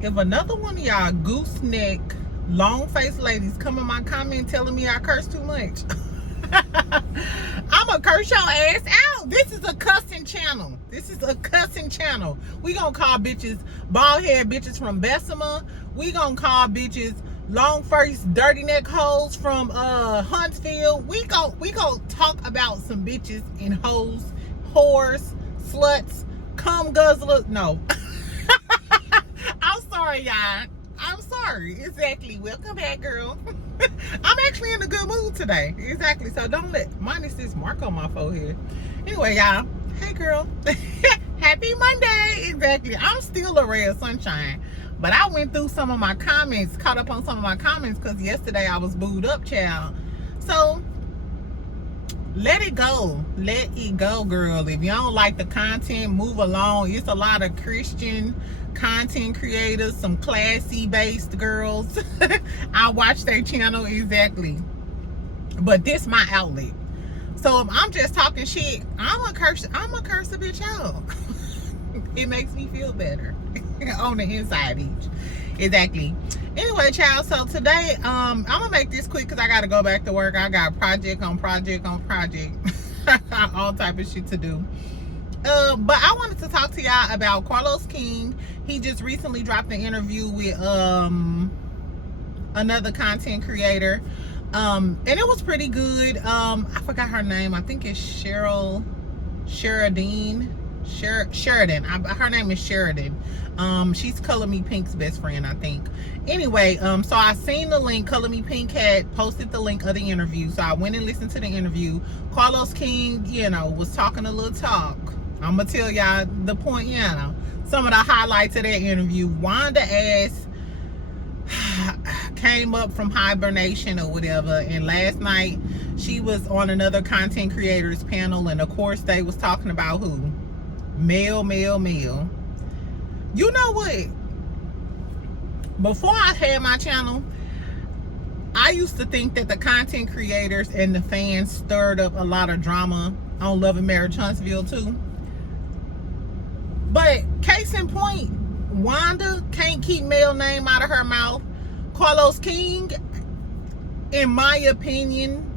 if another one of y'all gooseneck, long-faced ladies come in my comment telling me I curse too much, I'ma curse your ass out. This is a cussing channel. This is a cussing channel. We gonna call bitches bald-head bitches from Bessemer. We gonna call bitches long-face, dirty neck hoes from Huntsville. We gonna talk about some bitches and hoes, whores, sluts, cum guzzlers. No. I'm sorry, y'all. I'm sorry. Exactly. Welcome back, girl. I'm actually in a good mood today. Exactly. So don't minus this mark on my forehead. Anyway, y'all. Hey, girl. Happy Monday. Exactly. I'm still a ray of sunshine. But I went through some of my comments, caught up on some of my comments, because yesterday I was booed up, child. So let it go. Let it go, girl. If you don't like the content, move along. It's a lot of Christian content creators, some classy based girls. I watch their channel, exactly. But this my outlet. So if I'm just talking shit, I'm a curse a bitch out. It makes me feel better on the inside each. Exactly. Anyway, child, so today I'm gonna make this quick because I gotta go back to work. I got project on project on project. All type of shit to do. But I wanted to talk to y'all about Carlos King. He just recently dropped an interview with another content creator, and it was pretty good. I forgot her name. I think it's Sheridan. Her name is Sheridan. She's Color Me Pink's best friend, I think. Anyway, so I seen the link. Color Me Pink had posted the link of the interview, so I went and listened to the interview. Carlos King, was talking a little talk. I'm gonna tell y'all the point, some of the highlights of that interview. Wanda ass came up from hibernation or whatever, and last night she was on another content creators panel, and of course they was talking about who? Mel. You know what? Before I had my channel, I used to think that the content creators and the fans stirred up a lot of drama on Love and Marriage Huntsville too. But case in point, Wanda can't keep Mel's name out of her mouth. Carlos King, in my opinion,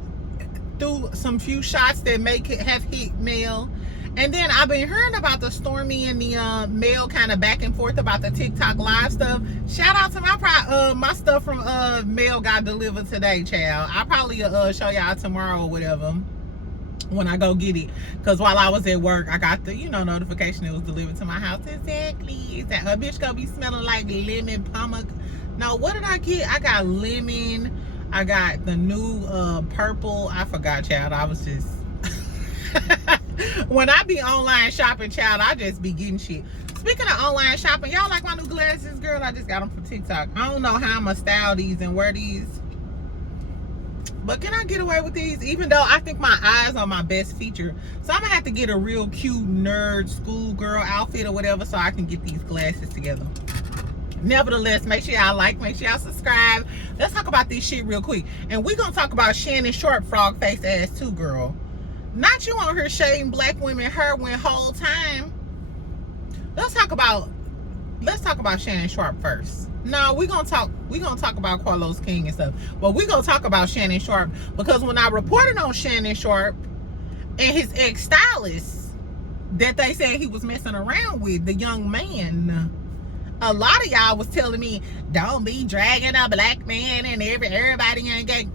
threw some few shots that have hit Mel. And then I've been hearing about the Stormy and the Mel kind of back and forth about the TikTok live stuff. Shout out to my stuff from Mel got delivered today, child. I'll probably show y'all tomorrow or whatever when I go get it. Because while I was at work, I got the notification it was delivered to my house. Exactly. Her bitch gonna be smelling like lemon pomegranate. No, what did I get? I got lemon. I got the new purple. I forgot, child. I was just when I be online shopping, child, I just be getting shit. Speaking of online shopping, y'all like my new glasses, girl? I just got them from TikTok. I don't know how I'm gonna style these and wear these, but can I get away with these? Even though I think my eyes are my best feature, so I'm gonna have to get a real cute nerd schoolgirl outfit or whatever so I can get these glasses together. Nevertheless, make sure y'all like, make sure y'all subscribe. Let's talk about this shit real quick, and we're gonna talk about Shannon Sharpe frog face ass too, girl. Not you on her shading black women her when whole time. Let's talk about Shannon Sharpe first. No, we're gonna talk about Carlos King and stuff. But we're gonna talk about Shannon Sharpe because when I reported on Shannon Sharpe and his ex-stylist that they said he was messing around with, the young man, a lot of y'all was telling me, don't be dragging a black man and everybody ain't gay.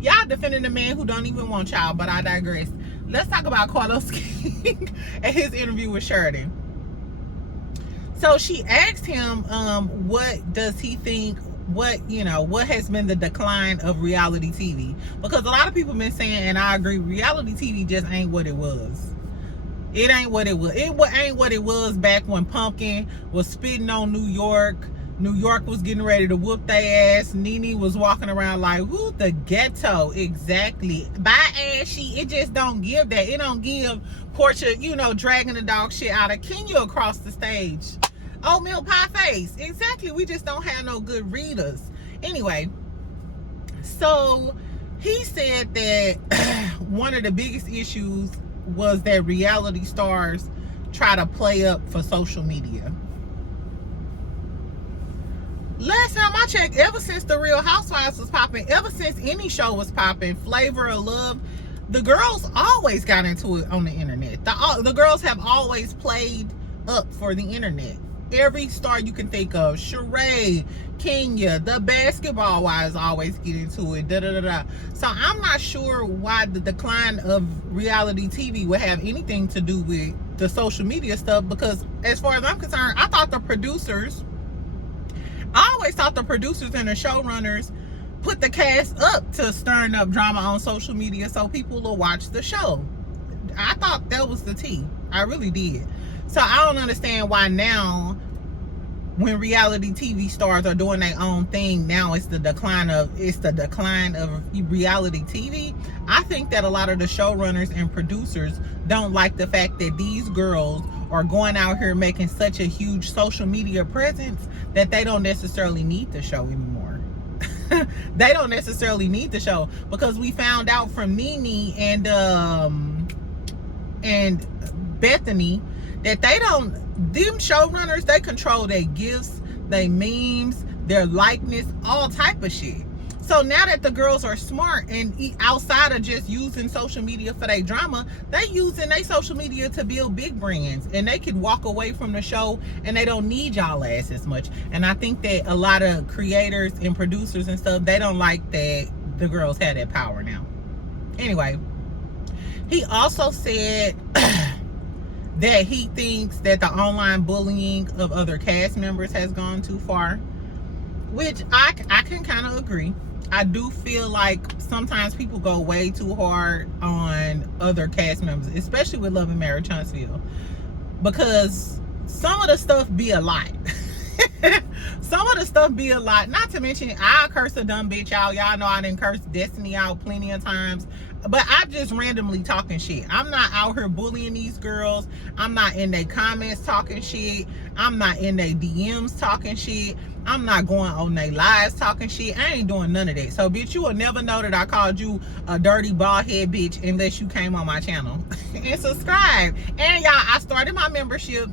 Y'all defending the man who don't even want y'all, but I digress. Let's talk about Carlos King and his interview with Sheridan. So she asked him, what does he think, what has been the decline of reality TV? Because a lot of people been saying, and I agree, reality TV just ain't what it was. It ain't what it was. It ain't what it was back when Pumpkin was spitting on New York. New York was getting ready to whoop their ass. Nene was walking around like, who the ghetto? Exactly. By ashy, it just don't give that. It don't give Portia, dragging the dog shit out of Kenya across the stage. Oatmeal pie face. Exactly. We just don't have no good readers. Anyway, so he said that one of the biggest issues was that reality stars try to play up for social media. Last time I checked, ever since The Real Housewives was popping, ever since any show was popping, Flavor of Love, the girls always got into it on the internet. The girls have always played up for the internet. Every star you can think of, Sheree, Kenya, the basketball wives always get into it. So I'm not sure why the decline of reality TV would have anything to do with the social media stuff, because as far as I'm concerned, I always thought the producers and the showrunners put the cast up to stirring up drama on social media so people will watch the show. I thought that was the tea. I really did. So I don't understand why now, when reality TV stars are doing their own thing, now it's the decline of reality TV. I think that a lot of the showrunners and producers don't like the fact that these girls are going out here making such a huge social media presence that they don't necessarily need the show anymore. They don't necessarily need the show, because we found out from Nene and Bethany that them showrunners, they control their gifts, their memes, their likeness, all type of shit. So now that the girls are smart and outside of just using social media for their drama, they using their social media to build big brands, and they could walk away from the show and they don't need y'all ass as much. And I think that a lot of creators and producers and stuff, they don't like that the girls have that power now. Anyway, he also said that he thinks that the online bullying of other cast members has gone too far, which I can kind of agree. I do feel like sometimes people go way too hard on other cast members, especially with Love and Marriage Huntsville, because some of the stuff be a lot. Some of the stuff be a lot. Not to mention, I curse a dumb bitch out. Y'all know I done cursed Destiny out plenty of times. But I'm just randomly talking shit. I'm not out here bullying these girls. I'm not in their comments talking shit. I'm not in their DMs talking shit. I'm not going on their lives talking shit. I ain't doing none of that. So, bitch, you will never know that I called you a dirty bald head bitch unless you came on my channel and subscribe. And y'all, I started my membership.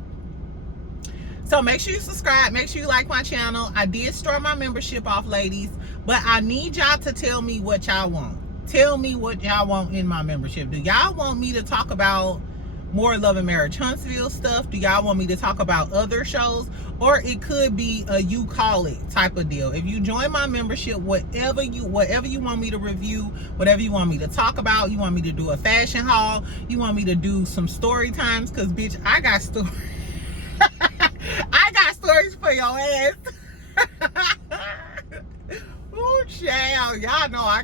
So make sure you subscribe. Make sure you like my channel. I did start my membership off, ladies. But I need y'all to tell me what y'all want. Tell me what y'all want in my membership. Do y'all want me to talk about more Love and Marriage Huntsville stuff? Do y'all want me to talk about other shows? Or it could be a you call it type of deal. If you join my membership, whatever you want me to review, whatever you want me to talk about, you want me to do a fashion haul, you want me to do some story times, because bitch, I got stories. I got stories for your ass. Ooh, child, y'all know I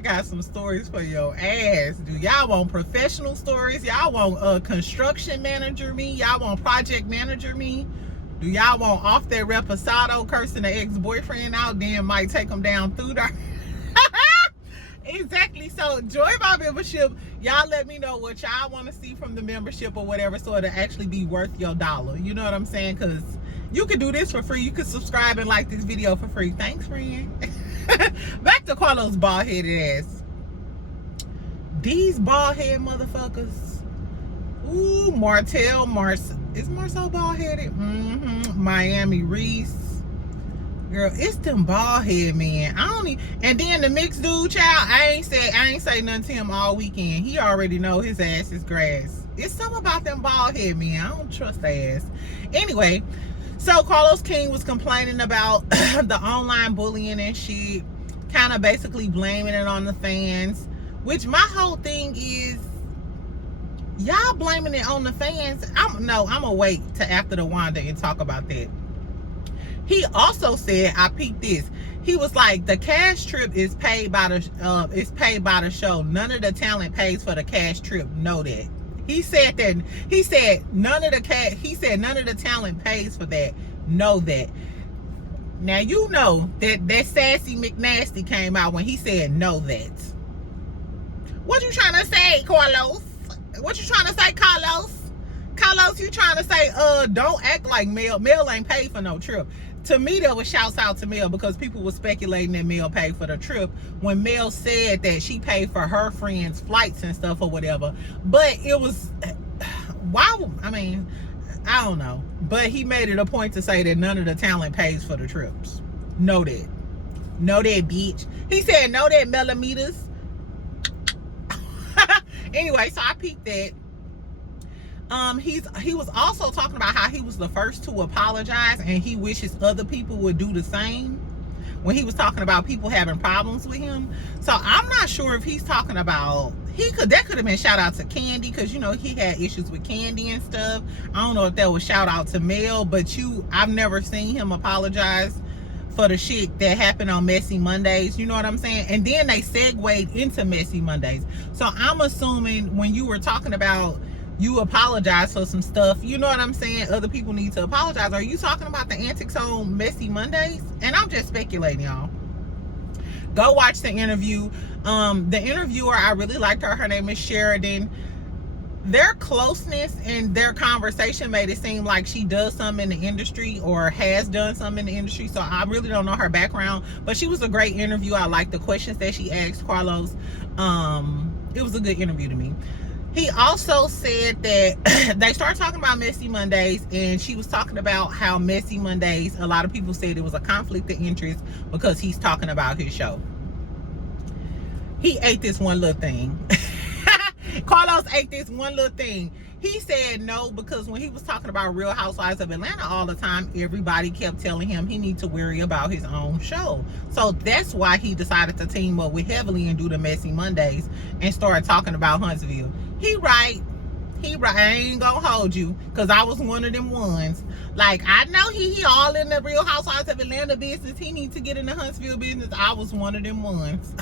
got some stories for your ass. Do y'all want professional stories? Y'all want construction manager me? Y'all want project manager me? Do y'all want off that reposado cursing the ex-boyfriend out, then might take them down through the exactly. So join my membership. Y'all let me know what y'all want to see from the membership or whatever, so it'll actually be worth your dollar. You know what I'm saying? Because you could do this for free. You could subscribe and like this video for free. Thanks, friend. Back to Carlos' bald-headed ass. These bald-head motherfuckers. Ooh, is Marcel bald-headed? Miami Reese. Girl, it's them bald-head men. And then the mixed dude, child, I ain't say nothing to him all weekend. He already know his ass is grass. It's something about them bald-head men. I don't trust their ass. Anyway, so Carlos King was complaining about the online bullying and shit, kind of basically blaming it on the fans, which my whole thing is, y'all blaming it on the fans. I'm gonna wait till after the Wanda and talk about that. He also said, I peeped this. He was like, the cash trip is paid by the show. None of the talent pays for the cash trip. Know that. He said that. He said none of the talent pays for that. Know that. Now you know that Sassy McNasty came out when he said know that. What you trying to say, Carlos? What you trying to say, Carlos? Carlos, you trying to say, don't act like Mel. Mel ain't paid for no trip. To me, there was shouts out to Mel because people were speculating that Mel paid for the trip when Mel said that she paid for her friends' flights and stuff or whatever. But it was, I don't know. But he made it a point to say that none of the talent pays for the trips. Know that. Know that, bitch. He said, know that, millimeters. Anyway, so I peeped that. He was also talking about how he was the first to apologize and he wishes other people would do the same when he was talking about people having problems with him. So I'm not sure if he's talking about that could have been shout out to Candy, because you know he had issues with Candy and stuff. I don't know if that was shout out to Mel, but I've never seen him apologize for the shit that happened on Messy Mondays, you know what I'm saying? And then they segued into Messy Mondays. So I'm assuming when you were talking about you apologize for some stuff, you know what I'm saying, other people need to apologize. Are you talking about the antics on Messy Mondays? And I'm just speculating, y'all. Go watch the interview. The interviewer, I really liked her. Her name is Sheridan. Their closeness and their conversation made it seem like she does something in the industry or has done something in the industry. So I really don't know her background, but she was a great interview. I liked the questions that she asked Carlos. It was a good interview to me. He also said that they started talking about Messy Mondays, and she was talking about how Messy Mondays, a lot of people said it was a conflict of interest because he's talking about his show. He ate this one little thing. Carlos ate this one little thing. He said no, because when he was talking about Real Housewives of Atlanta all the time, everybody kept telling him he needs to worry about his own show. So that's why he decided to team up with Heavily and do the Messy Mondays and start talking about Huntsville. He right. I ain't gonna hold you, because I was one of them ones. Like, I know he all in the Real Housewives of Atlanta business. He needs to get in the Huntsville business. I was one of them ones.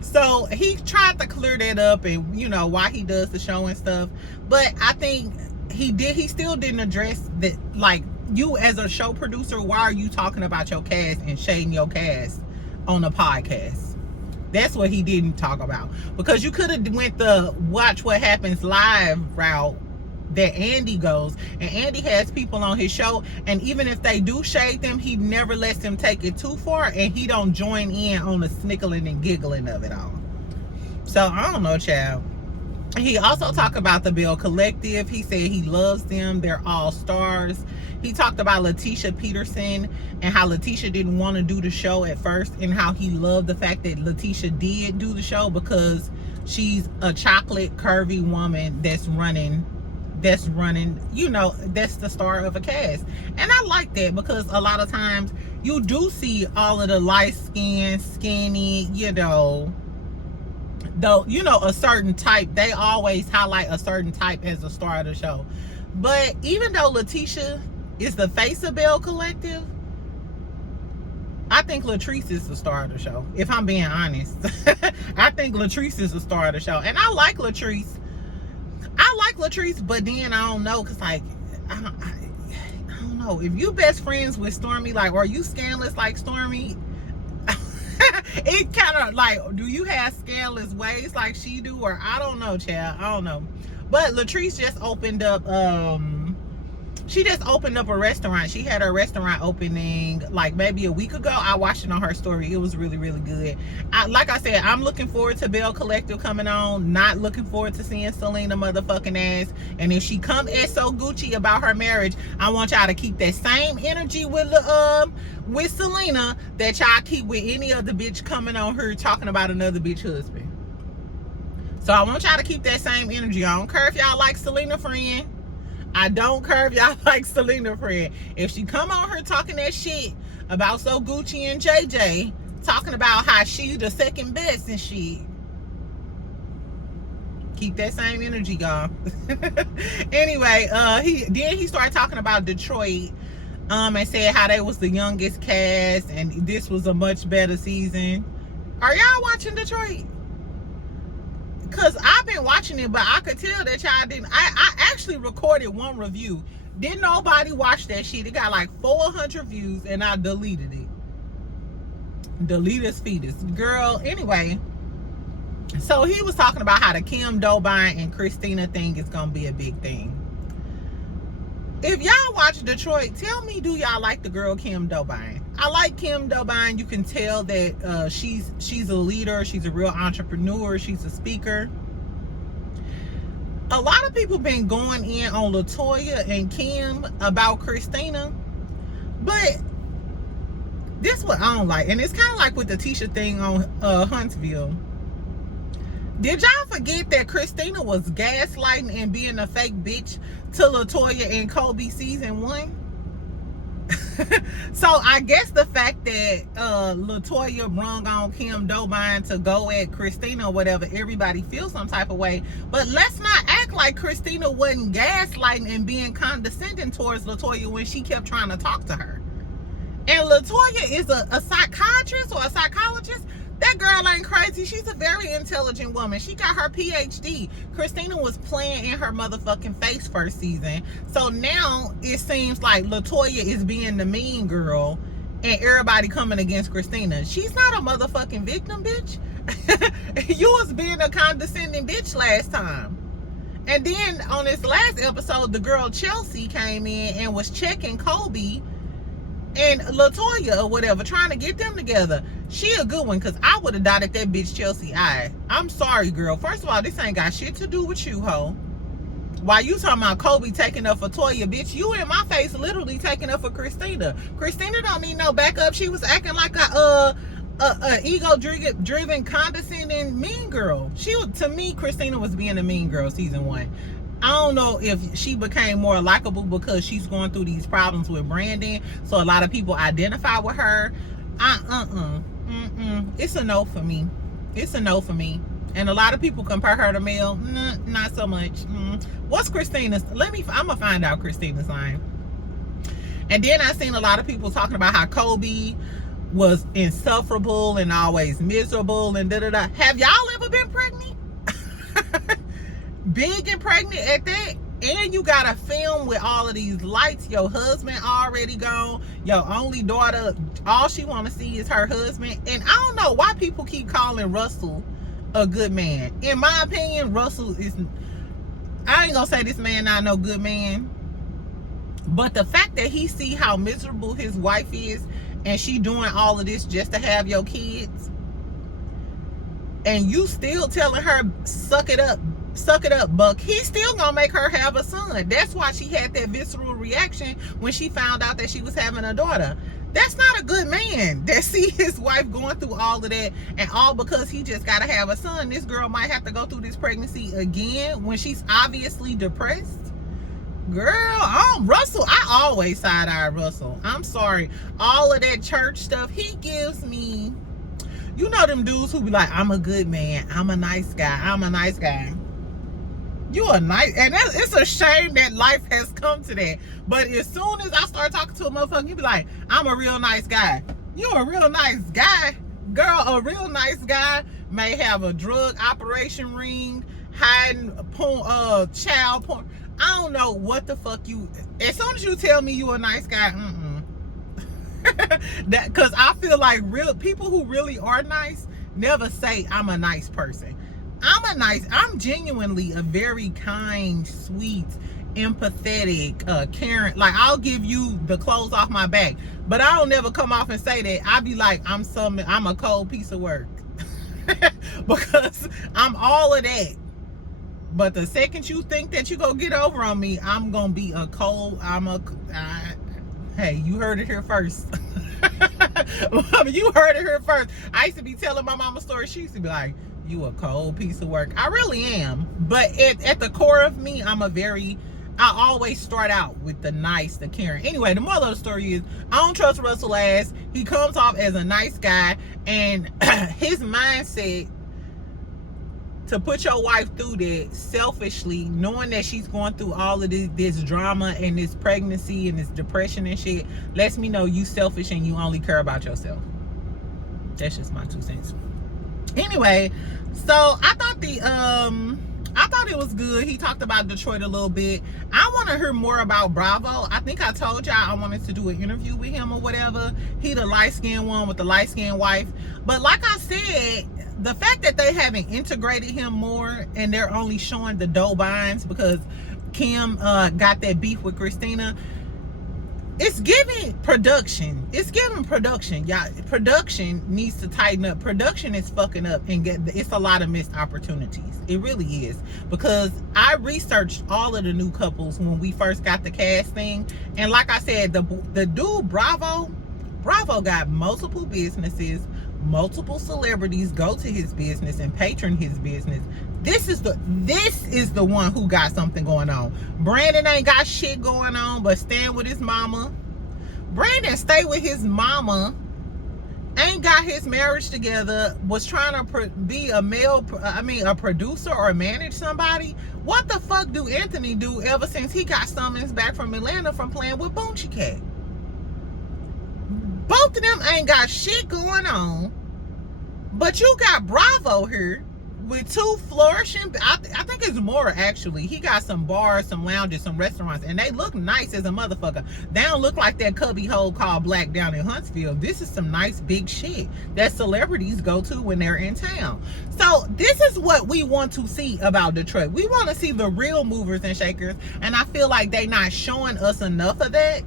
So he tried to clear that up, and you know why he does the show and stuff, but I think he still didn't address that. Like, you as a show producer, why are you talking about your cast and shading your cast on the podcast? That's what he didn't talk about, because you could have went the Watch What Happens Live route that Andy goes, and Andy has people on his show, and even if they do shade them, he never lets them take it too far, and he don't join in on the snickling and giggling of it all. So I don't know, child. He also talked about the Bell Collective. He said he loves them. They're all stars. He talked about Latisha Peterson and how Latisha didn't want to do the show at first, and how he loved the fact that Latisha did do the show because she's a chocolate curvy woman that's running, you know, that's the star of a cast. And I like that, because a lot of times you do see all of the light skin, skinny, you know, though, you know, a certain type. They always highlight a certain type as a star of the show. But even though Latisha is the face of Bell Collective, I think Latrice is the star of the show, if I'm being honest. I think Latrice is the star of the show, and I like Latrice. But then I don't know, because like I don't know, if you best friends with Stormy, like, or you scandalous like Stormy, it kind of like, do you have scandalous ways like she do? Or I don't know, child. I don't know. But Latrice just opened up a restaurant. She had her restaurant opening like maybe a week ago. I watched it on her story. It was really, really good. Like I said, I'm looking forward to Bell Collective coming on. Not looking forward to seeing Selena motherfucking ass. And if she come as so Gucci about her marriage, I want y'all to keep that same energy with Selena that y'all keep with any other bitch coming on her talking about another bitch husband. So I want y'all to keep that same energy. I don't care if y'all like Selena friend. I don't care if y'all like Selena friend. If she come on her talking that shit about so Gucci and JJ, talking about how she the second best and shit, keep that same energy, y'all. Anyway, he started talking about Detroit, and said how they was the youngest cast and this was a much better season. Are y'all watching Detroit? Because I've been watching it, but I could tell that y'all didn't. I actually recorded one review. Didn't nobody watch that shit. It got like 400 views, and I deleted it. Deletus fetus. Girl, anyway. So he was talking about how the Kim Dobine and Christina thing is going to be a big thing. If y'all watch Detroit, tell me, do y'all like the girl Kim Dobine? I like Kim Dobine. You can tell that she's a leader. She's a real entrepreneur. She's a speaker. a lot of people been going in on Latoya and Kim about Christina, but this what I don't like, and it's kind of like with the Tisha thing on Huntsville. Did y'all forget that Christina was gaslighting and being a fake bitch to Latoya and Kobe season 1? So I guess the fact that Latoya brung on Kim Dobine to go at Christina or whatever, everybody feels some type of way. But let's not act like Christina wasn't gaslighting and being condescending towards Latoya when she kept trying to talk to her. And Latoya is a psychiatrist or a psychologist. That girl ain't crazy. She's a very intelligent woman. She got her PhD. Christina was playing in her motherfucking face first season. So now it seems like Latoya is being the mean girl and everybody coming against Christina. She's not a motherfucking victim, bitch. You was being a condescending bitch last time. And then on this last episode, the girl Chelsea came in and was checking Kobe and Latoya or whatever, trying to get them together. She a good one, because I would have dotted that bitch Chelsea eye. I'm sorry, girl. First of all, this ain't got shit to do with you, ho. While you talking about Kobe taking up for Toya, bitch, you in my face literally taking up for Christina. Christina don't need no backup. She was acting like a ego-driven, condescending mean girl. To me, Christina was being a mean girl season 1. I don't know if she became more likable because she's going through these problems with branding, so a lot of people identify with her. It's a no for me. It's a no for me. And a lot of people compare her to Mel. Not so much. What's Christina's? I'm gonna find out Christina's name. And then I seen a lot of people talking about how Kobe was insufferable and always miserable and da-da-da. Have y'all ever been pregnant? Big and pregnant at that? And you got a film with all of these lights. Your husband already gone. Your only daughter, all she want to see is her husband. And I don't know why people keep calling Russell a good man. In my opinion, Russell is, I ain't gonna say this man not no good man, but the fact that he see how miserable his wife is and she doing all of this just to have your kids, and you still telling her suck it up, Buck, he's still gonna make her have a son. That's why she had that visceral reaction when she found out that she was having a daughter. That's not a good man that see his wife going through all of that, and all because he just gotta have a son. This girl might have to go through this pregnancy again when she's obviously depressed. Girl, Russell, I always side-eye Russell. I'm sorry. All of that church stuff he gives me, you know them dudes who be like, I'm a good man, I'm a nice guy, I'm a nice guy. You are nice, and it's a shame that life has come to that. But as soon as I start talking to a motherfucker, you be like, I'm a real nice guy. You a real nice guy. Girl, a real nice guy may have a drug operation ring, hiding porn, child porn. I don't know what the fuck you, as soon as you tell me you a nice guy, that, cause I feel like real people who really are nice never say I'm a nice person. I'm genuinely a very kind, sweet, empathetic, caring. Like, I'll give you the clothes off my back, but I don't never come off and say that. I be like, I'm a cold piece of work. Because I'm all of that. But the second you think that you gonna get over on me, I'm gonna be a cold, hey, you heard it here first. You heard it here first. I used to be telling my mama stories. She used to be like, you a cold piece of work. I really am. But at the core of me, I always start out with the nice, the caring. Anyway, the moral of the story is, I don't trust Russell ass. He comes off as a nice guy, and his mindset to put your wife through that selfishly, knowing that she's going through all of this drama and this pregnancy and this depression and shit, lets me know you selfish and you only care about yourself. That's just my 2 cents. Anyway, so I thought it was good. He talked about Detroit a little bit. I want to hear more about Bravo. I think I told y'all I wanted to do an interview with him or whatever. He the light-skinned one with the light-skinned wife. But like I said, the fact that they haven't integrated him more and they're only showing the Dobines because Kim got that beef with Christina, it's giving production. It's giving production. Y'all, production needs to tighten up. Production is fucking up and it's a lot of missed opportunities. It really is. Because I researched all of the new couples when we first got the casting. And like I said, the dude Bravo got multiple businesses, multiple celebrities go to his business and patron his business. This is the one who got something going on. Brandon ain't got shit going on but staying with his mama. Brandon stay with his mama, ain't got his marriage together, was trying to be a producer or manage somebody. What the fuck do Anthony do ever since he got summons back from Atlanta from playing with Boonchie Cat? Both of them ain't got shit going on, but you got Bravo here with two flourishing, I think it's more actually. He got some bars, some lounges, some restaurants, and they look nice as a motherfucker. They don't look like that cubby hole called Black down in Huntsville. This is some nice big shit that celebrities go to when they're in town. So this is what we want to see about Detroit. We want to see the real movers and shakers, and I feel like they not showing us enough of that.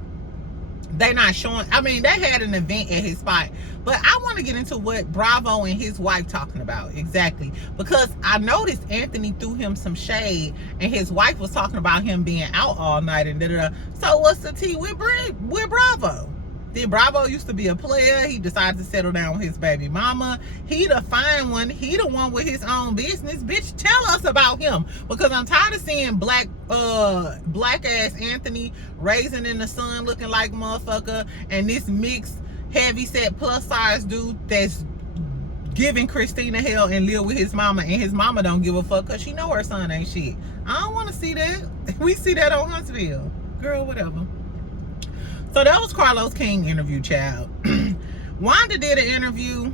They not showing. I mean, they had an event at his spot, but I want to get into what Bravo and his wife talking about exactly, because I noticed Anthony threw him some shade, and his wife was talking about him being out all night and da-da-da. So what's the tea with Bravo? Then Bravo used to be a player. He decided to settle down with his baby mama. He the fine one. He the one with his own business. Bitch, tell us about him, because I'm tired of seeing black ass Anthony raising in the sun looking like motherfucker, and this mixed heavy set plus size dude that's giving Christina hell and live with his mama, and his mama don't give a fuck because she know her son ain't shit. I don't want to see that. We see that on Huntsville. Girl, whatever. So that was Carlos King interview, child. Wanda did an interview.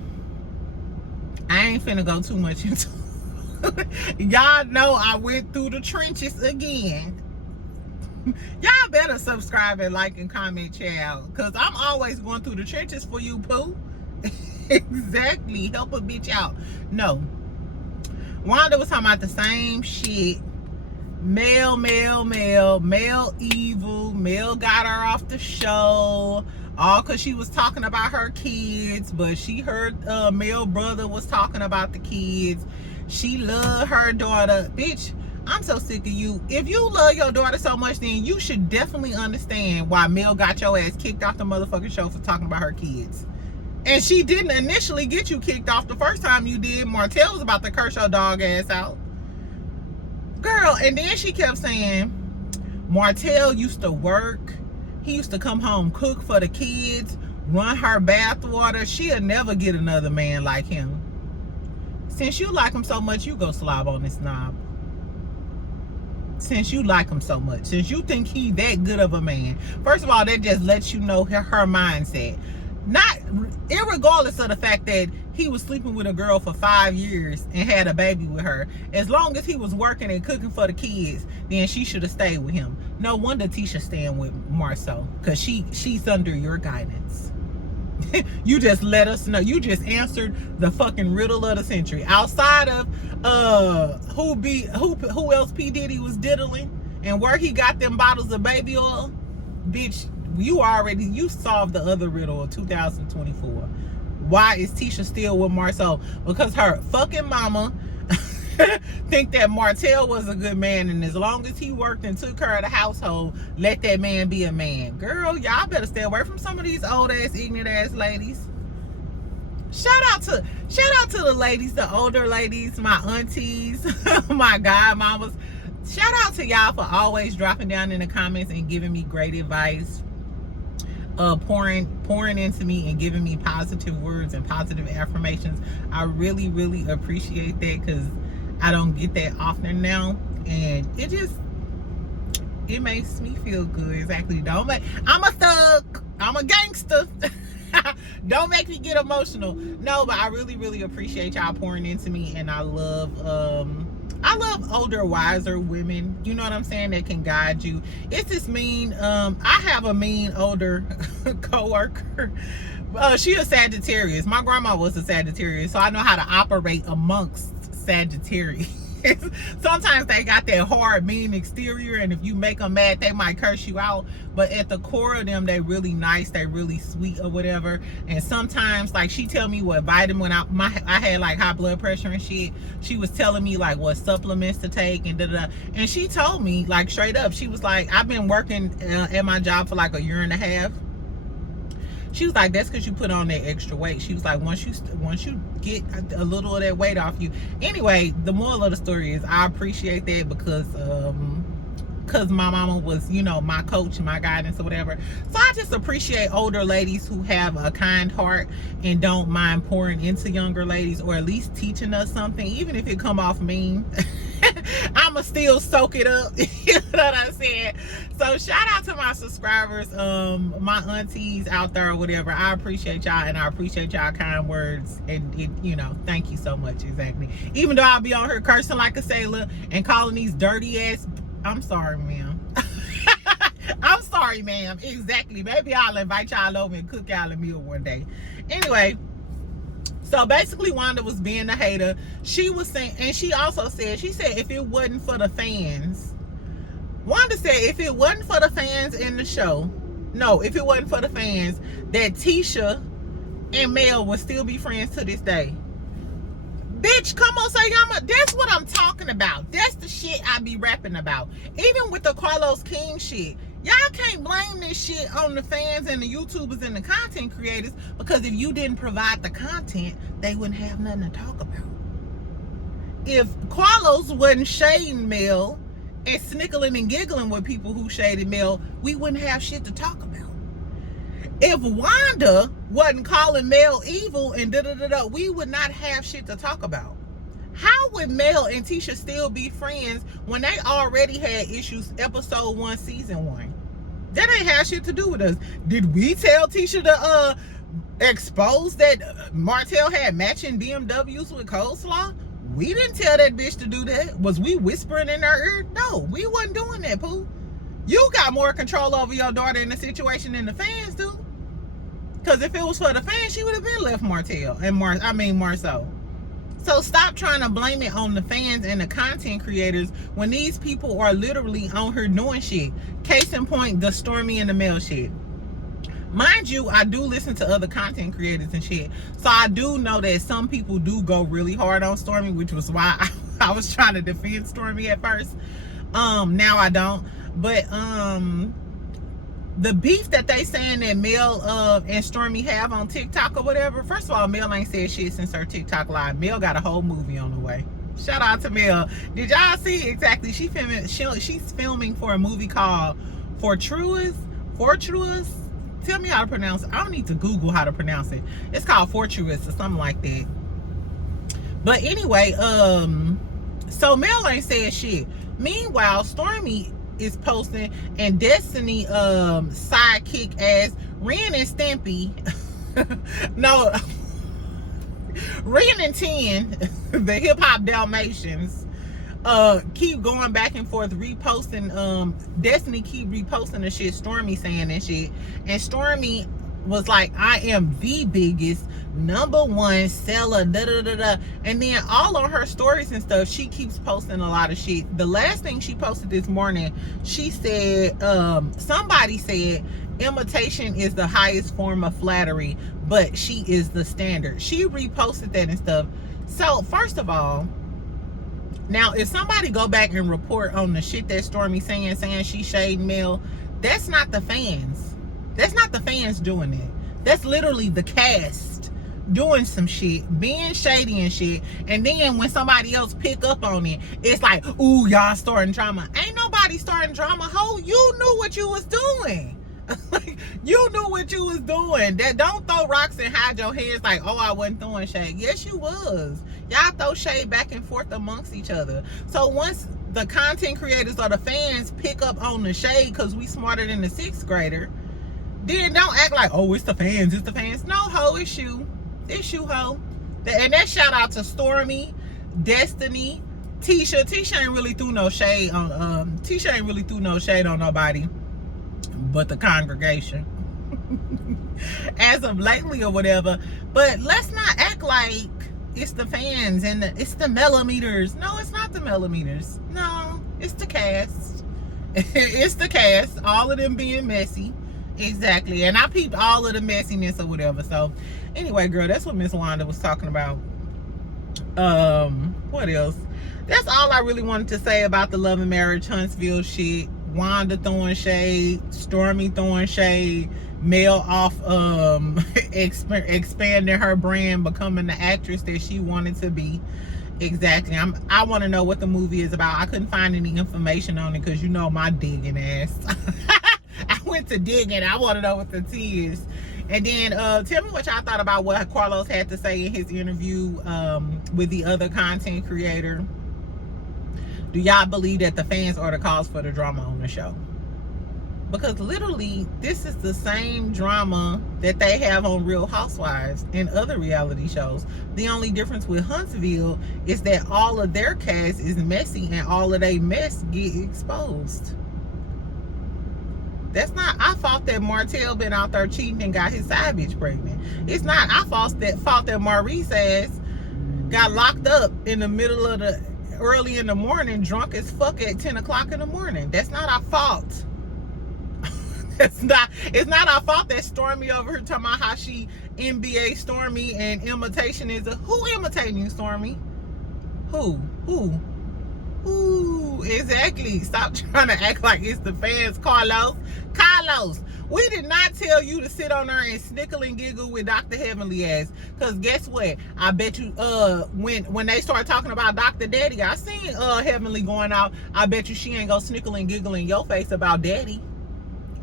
I ain't finna go too much into it. Y'all know I went through the trenches again. Y'all better subscribe and like and comment, child, because I'm always going through the trenches for you, poo. Exactly. Help a bitch out. No. Wanda was talking about the same shit. Mel evil. Mel got her off the show, all because she was talking about her kids, but she heard Mel brother was talking about the kids. She loved her daughter. Bitch, I'm so sick of you. If you love your daughter so much, then you should definitely understand why Mel got your ass kicked off the motherfucking show for talking about her kids. And she didn't initially get you kicked off the first time you did. Martell was about to curse your dog ass out. Girl, and then she kept saying Martell used to work. He used to come home, cook for the kids, run her bath water. She'll never get another man like him. Since you like him so much, you go slob on this knob. Since you like him so much. Since you think he that good of a man. First of all, that just lets you know her mindset. Not irregardless of the fact that he was sleeping with a girl for 5 years and had a baby with her. As long as he was working and cooking for the kids, then she should have stayed with him. No wonder Tisha staying with Marceau, because she's under your guidance. You just let us know. You just answered the fucking riddle of the century. Outside of who else P. Diddy was diddling and where he got them bottles of baby oil, bitch, you solved the other riddle of 2024. Why is Tisha still with Marceau? Because her fucking mama think that Martell was a good man, and as long as he worked and took care of the household, let that man be a man. Girl, y'all better stay away from some of these old ass, ignorant ass ladies. Shout out to the ladies, the older ladies, my aunties, my godmamas. Shout out to y'all for always dropping down in the comments and giving me great advice. Pouring into me and giving me positive words and positive affirmations. I really appreciate that, because I don't get that often now, and it makes me feel good. Exactly. I'm a thug, I'm a gangster. Don't make me get emotional. No, but I really appreciate y'all pouring into me, and I love older, wiser women, you know what I'm saying, that can guide you. It's this mean, I have a mean older co-worker. She a Sagittarius. My grandma was a Sagittarius, so I know how to operate amongst Sagittarius. Sometimes they got that hard, mean exterior, and if you make them mad, they might curse you out. But at the core of them, they really nice, they really sweet or whatever. And sometimes, like, she tell me what vitamin I had like high blood pressure and shit. She was telling me like what supplements to take and da-da-da. And she told me like straight up, she was like, I've been working at my job for like a year and a half. She was like, that's because you put on that extra weight. She was like, once you get a little of that weight off you. Anyway, the moral of the story is I appreciate that because my mama was, you know, my coach and my guidance or whatever. So I just appreciate older ladies who have a kind heart and don't mind pouring into younger ladies, or at least teaching us something, even if it come off mean. I'ma still soak it up. You know what I'm saying? So shout out to my subscribers, my aunties out there or whatever. I appreciate y'all, and I appreciate y'all kind words, and it, you know, thank you so much. Exactly. Even though I'll be on here cursing like a sailor and calling these dirty ass, I'm sorry, ma'am. I'm sorry, ma'am. Exactly. Maybe I'll invite y'all over and cook y'all a meal one day. Anyway, so basically Wanda was being a hater. She was saying, and she also said, she said if it wasn't for the fans, Wanda said if it wasn't for the fans in the show, no, if it wasn't for the fans, that Tisha and Mel would still be friends to this day. Bitch, come on, Sayama. That's what I'm talking about. That's the shit I be rapping about. Even with the Carlos King shit. Y'all can't blame this shit on the fans and the YouTubers and the content creators, because if you didn't provide the content, they wouldn't have nothing to talk about. If Carlos wasn't shading Mel and snickling and giggling with people who shaded Mel, we wouldn't have shit to talk about. If Wanda wasn't calling Mel evil and da-da-da-da, we would not have shit to talk about. How would Mel and Tisha still be friends when they already had issues episode 1, season 1? That ain't have shit to do with us. Did we tell Tisha to expose that Martell had matching BMWs with coleslaw? We didn't tell that bitch to do that. Was we whispering in her ear? No, we wasn't doing that, poo. You got more control over your daughter in the situation than the fans do. Because if it was for the fans, she would have been left Martell and Marceau. So stop trying to blame it on the fans and the content creators when these people are literally on her doing shit. Case in point, the Stormy and the Mel shit. Mind you, I do listen to other content creators and shit. So I do know that some people do go really hard on Stormy, which was why I was trying to defend Stormy at first. Now I don't. But the beef that they saying that Mel and Stormy have on TikTok or whatever, first of all, Mel ain't said shit since her TikTok live. Mel got a whole movie on the way. Shout out to Mel. Did y'all see exactly? She's filming for a movie called Fortuitous. Tell me how to pronounce it. I don't need to Google how to pronounce it. It's called Fortuitous or something like that. But anyway, so Mel ain't said shit. Meanwhile, Stormy is posting, and Destiny sidekick ass Ren and Stimpy no Ren and 10 the hip hop Dalmatians keep going back and forth reposting. Destiny keep reposting the shit Stormy saying and shit, and Stormy was like, I am the biggest #1 seller, da da da da. And then all on her stories and stuff, she keeps posting a lot of shit. The last thing she posted this morning, she said, somebody said imitation is the highest form of flattery, but she is the standard. She reposted that and stuff. So first of all, now if somebody go back and report on the shit that Stormy saying she shading Mel, that's not the fans. That's not the fans doing it. That's literally the cast doing some shit, being shady and shit. And then when somebody else pick up on it, it's like, ooh, y'all starting drama. Ain't nobody starting drama, ho. You knew what you was doing. Like, you knew what you was doing. That don't throw rocks and hide your hands like, oh, I wasn't throwing shade. Yes, you was. Y'all throw shade back and forth amongst each other. So once the content creators or the fans pick up on the shade because we smarter than the 6th grader, then don't act like, oh, it's the fans, it's the fans. No, ho, it's you. It's you, ho. And that shout out to Stormy, Destiny, Tisha. Tisha ain't really threw no shade on Tisha ain't really threw no shade on nobody but the congregation. As of lately or whatever. But let's not act like it's the fans and it's the millimeters. No, it's not the millimeters. No, it's the cast. It's the cast. All of them being messy. Exactly. And I peeped all of the messiness or whatever. So anyway, girl, that's what Miss Wanda was talking about. What else? That's all I really wanted to say about the Love and Marriage Huntsville shit. Wanda throwing shade, Stormy throwing shade, Mel off expanding her brand, becoming the actress that she wanted to be. Exactly. I want to know what the movie is about. I couldn't find any information on it because you know my digging ass. I went to digging. I want to know what the tea is. And then tell me what y'all thought about what Carlos had to say in his interview with the other content creator. Do y'all believe that the fans are the cause for the drama on the show? Because literally, this is the same drama that they have on Real Housewives and other reality shows. The only difference with Huntsville is that all of their cast is messy and all of their mess get exposed. That's not our fault that Martell been out there cheating and got his side bitch pregnant. It's not our fault that Maurice ass got locked up in the middle of the early in the morning, drunk as fuck at 10 o'clock in the morning. That's not our fault. It's not our fault that Stormy over here talking about how she NBA Stormy and imitation is who imitating Stormy? Who? Exactly. Stop trying to act like it's the fans, Carlos. We did not tell you to sit on there and snickle and giggle with Dr. Heavenly ass. Cause guess what? I bet you when they start talking about Dr. Daddy, I seen Heavenly going out. I bet you she ain't gonna snickle and giggle in your face about Daddy.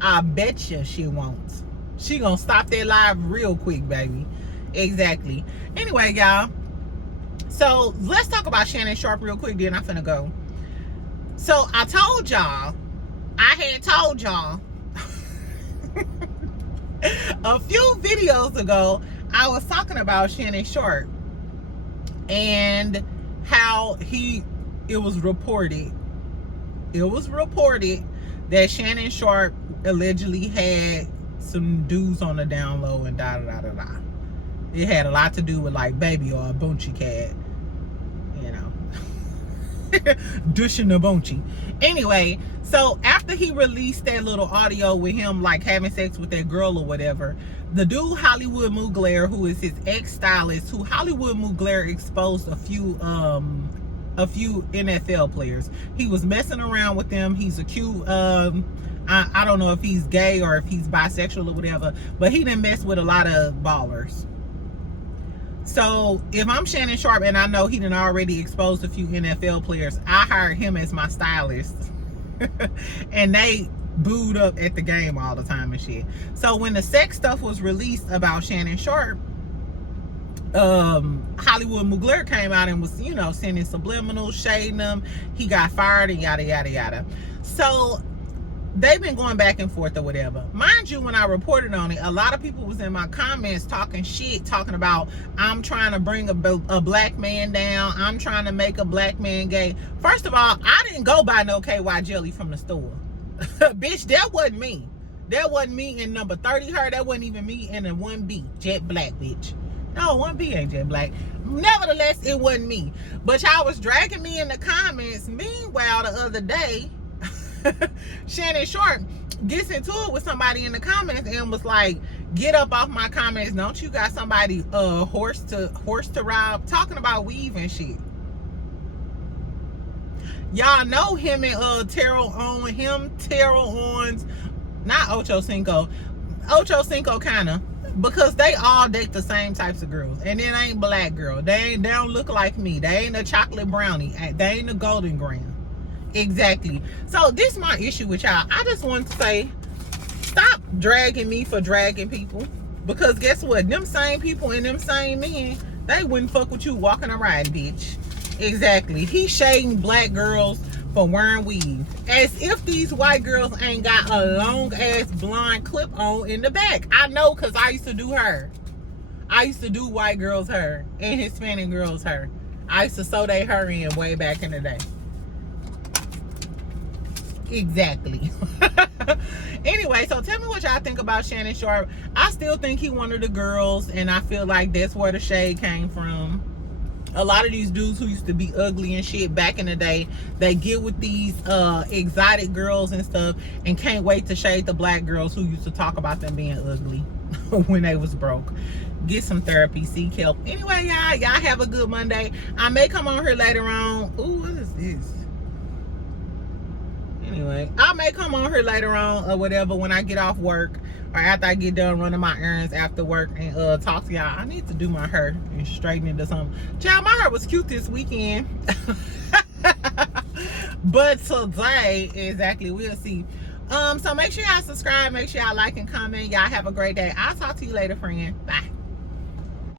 I bet you she won't. She gonna stop that live real quick, baby. Exactly. Anyway, y'all. So let's talk about Shannon Sharpe real quick, then I'm finna go. So I told y'all, a few videos ago, I was talking about Shannon Sharpe and how it was reported that Shannon Sharpe allegedly had some dudes on the down low and da da da da da. It had a lot to do with like Baby or a Bunchy cat, you know. Dushing the Bunchy. Anyway, so after he released that little audio with him like having sex with that girl or whatever, the dude Hollywood Mugler, who is his ex-stylist, who Hollywood Mugler exposed a few NFL players. He was messing around with them. He's accused I don't know if he's gay or if he's bisexual or whatever, but he didn't mess with a lot of ballers. So if I'm Shannon Sharpe and I know he done already exposed a few NFL players, I hired him as my stylist. And they booed up at the game all the time and shit. So when the sex stuff was released about Shannon Sharpe, Hollywood Mugler came out and was, you know, sending subliminals, shading them. He got fired and yada yada yada. So they've been going back and forth or whatever. Mind you, when I reported on it, a lot of people was in my comments talking shit, talking about I'm trying to bring a black man down. I'm trying to make a black man gay. First of all, I didn't go buy no KY jelly from the store. Bitch, that wasn't me. That wasn't me in number 30 her. That wasn't even me in the 1B. Jet black, bitch. No, 1B ain't jet black. Nevertheless, it wasn't me. But y'all was dragging me in the comments. Meanwhile, the other day, Shannon Sharpe gets into it with somebody in the comments and was like, get up off my comments. Don't you got somebody horse to rob? Talking about weave and shit. Y'all know him and Terrell Owens, not Ocho Cinco kind of, because they all date the same types of girls, and it ain't black girl. They don't look like me. They ain't a chocolate brownie. They ain't a golden graham. Exactly. So this is my issue with y'all. I just want to say, stop dragging me for dragging people, because guess what? Them same people and them same men, they wouldn't fuck with you walking a ride, bitch. Exactly. He shading black girls for wearing weave, as if these white girls ain't got a long ass blonde clip on in the back. I know, because I used to do hair. I used to do white girls' hair and Hispanic girls' hair. I used to sew their hair in way back in the day. Exactly. Anyway, so tell me what y'all think about Shannon Sharpe. I still think he one of the girls, and I feel like that's where the shade came from. A lot of these dudes who used to be ugly and shit back in the day, they get with these exotic girls and stuff and can't wait to shade the black girls who used to talk about them being ugly when they was broke. Get some therapy, seek help. Anyway, y'all have a good Monday. I may come on here later on. Ooh, what is this? Anyway, I may come on here later on or whatever when I get off work or after I get done running my errands after work and talk to y'all. I need to do my hair and straighten it or something. Child, my hair was cute this weekend. But today, exactly, we'll see. So make sure y'all subscribe, make sure y'all like and comment. Y'all have a great day. I'll talk to you later, friend. Bye.